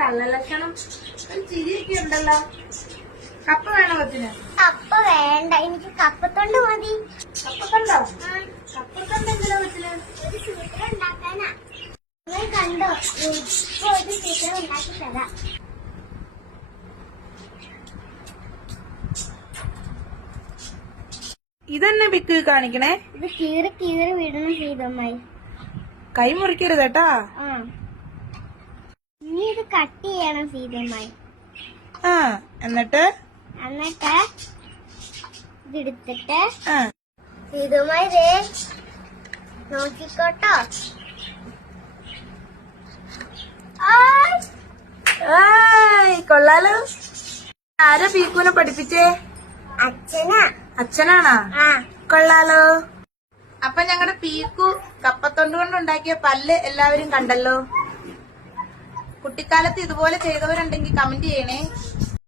കള്ളലക്ഷണം ചിരിയൊക്കെ ഉണ്ടല്ലോ. കപ്പ വേണോ കൊച്ചിന്? കപ്പ വേണ്ട, എനിക്ക് കപ്പത്തൊണ്ട് മതി. കപ്പത്തുണ്ടോ? കപ്പത്തുണ്ട് എന്തിനാ കൊച്ചിന്? ഒരു സൂത്രം ഉണ്ടാക്കാനാ. നിങ്ങൾ കണ്ടോ, ഇപ്പൊ ഒരു സൂത്രം ഉണ്ടാക്കി തരാം. ഇതെന്നെ പിക്ക് കാണിക്കണേ. ഇത് കീറി കീറി വിടണം സീതമ്മായി. കൈ മുറിക്കരുത് കേട്ടാ. ഇനി ഇത് കട്ട് ചെയ്യണം സീതമ്മായി. എന്നിട്ട് ഇതെടുത്തിട്ട് സീതമ്മായി ദേ നോക്കിക്കോട്ടോ. കൊള്ളാലോ. ആരാ പീക്കൂനെ പഠിപ്പിച്ചേ? അച്ഛനാ. അച്ഛനാണോ? കൊള്ളാലോ. അപ്പൊ ഞങ്ങളുടെ പീക്കു കപ്പത്തൊണ്ട് കൊണ്ടുണ്ടാക്കിയ പല്ല് എല്ലാവരും കണ്ടല്ലോ. കുട്ടിക്കാലത്ത് ഇതുപോലെ ചെയ്തവരുണ്ടെങ്കിൽ കമന്റ് ചെയ്യണേ.